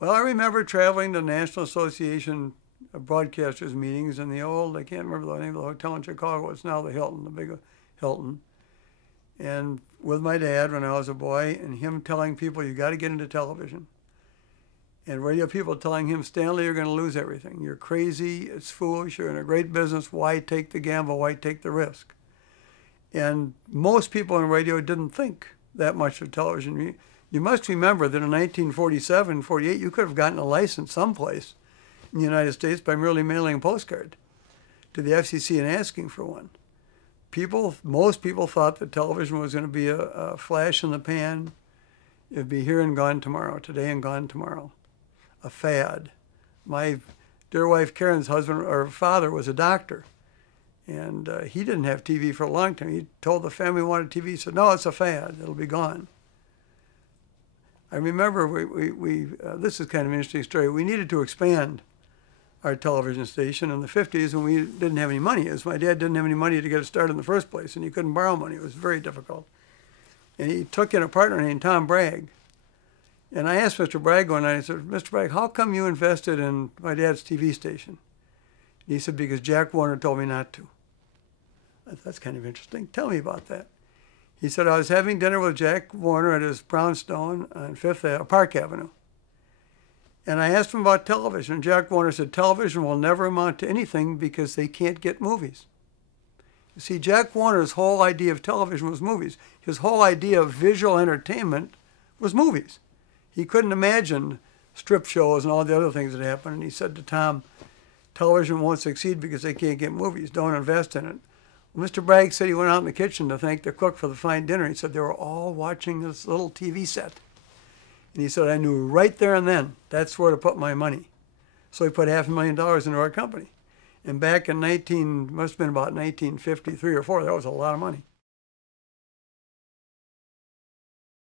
Well, I remember traveling to National Association of Broadcasters meetings in the old, I can't remember the name of the hotel in Chicago, it's now the Hilton, the big Hilton. And with my dad when I was a boy, and him telling people, you got to get into television. And radio people telling him, Stanley, you're going to lose everything. You're crazy, it's foolish, you're in a great business, why take the gamble, why take the risk? And most people in radio didn't think that much of television. You must remember that in 1947, 48, you could have gotten a license someplace in the United States by merely mailing a postcard to the FCC and asking for one. Most people thought that television was going to be a flash in the pan. It'd be here and gone tomorrow, today and gone tomorrow. A fad. My dear wife Karen's husband or father was a doctor, and he didn't have TV for a long time. He told the family he wanted TV. He said, no, it's a fad. It'll be gone. I remember this is kind of an interesting story. We needed to expand our television station in the 50s when we didn't have any money. As my dad didn't have any money to get it started in the first place, and he couldn't borrow money. It was very difficult. And he took in a partner named Tom Bragg. And I asked Mr. Bragg one night, I said, Mr. Bragg, how come you invested in my dad's TV station? And he said, because Jack Warner told me not to. I thought, that's kind of interesting. Tell me about that. He said, I was having dinner with Jack Warner at his brownstone on Park Avenue. And I asked him about television, and Jack Warner said, television will never amount to anything because they can't get movies. You see, Jack Warner's whole idea of television was movies. His whole idea of visual entertainment was movies. He couldn't imagine strip shows and all the other things that happened. And he said to Tom, television won't succeed because they can't get movies. Don't invest in it. Well, Mr. Bragg said he went out in the kitchen to thank the cook for the fine dinner. He said they were all watching this little TV set. And he said, I knew right there and then that's where to put my money. So he put $500,000 into our company. And back in must have been about 1953 or 4, that was a lot of money.